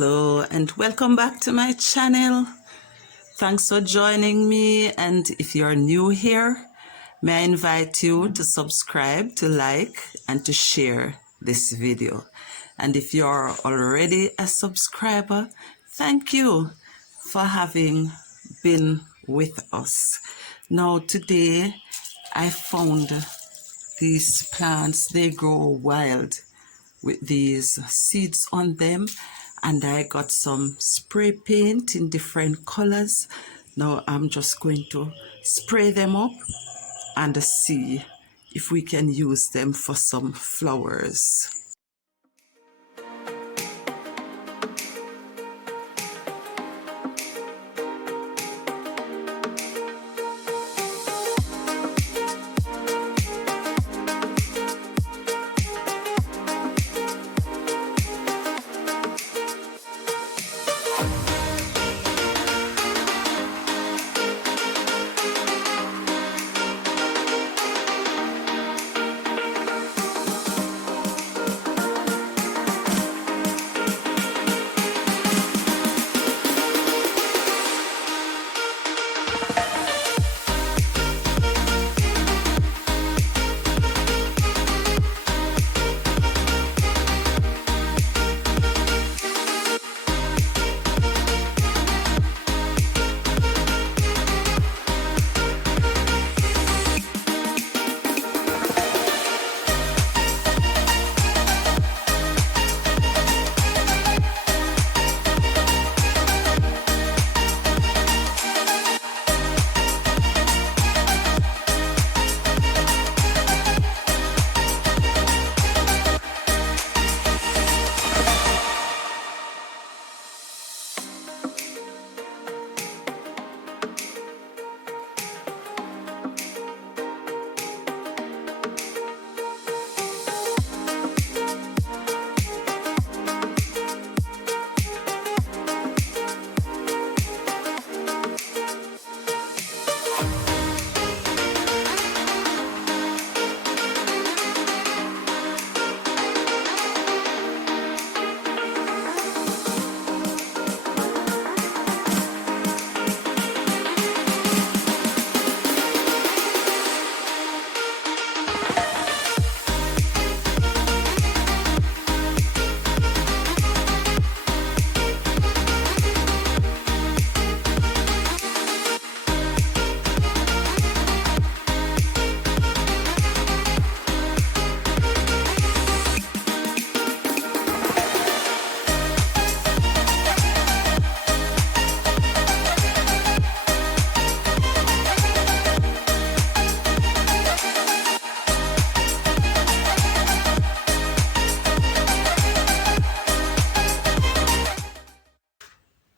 Hello and welcome back to my channel. Thanks for joining me, and if you're new here, may I invite you to subscribe, to like and to share this video. And if you're already a subscriber, thank you for having been with us. Now today I found these plants. They grow wild with these seeds on them, and I got some spray paint in different colors. Now I'm just going to spray them up and see if we can use them for some flowers.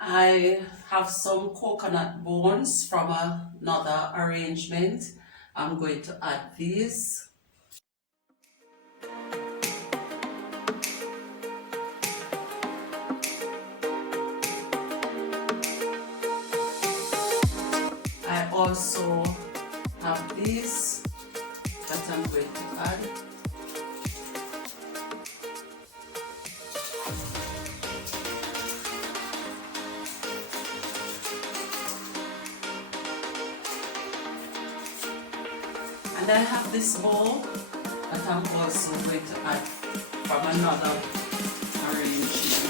I have some coconut bones from another arrangement. I'm going to add these. I also have these that I'm going to add. And I have this bowl that I'm also going to add from another arrangement.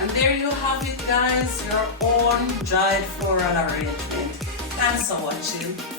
And there you have it, guys, your own dried floral arrangement. Thanks for watching.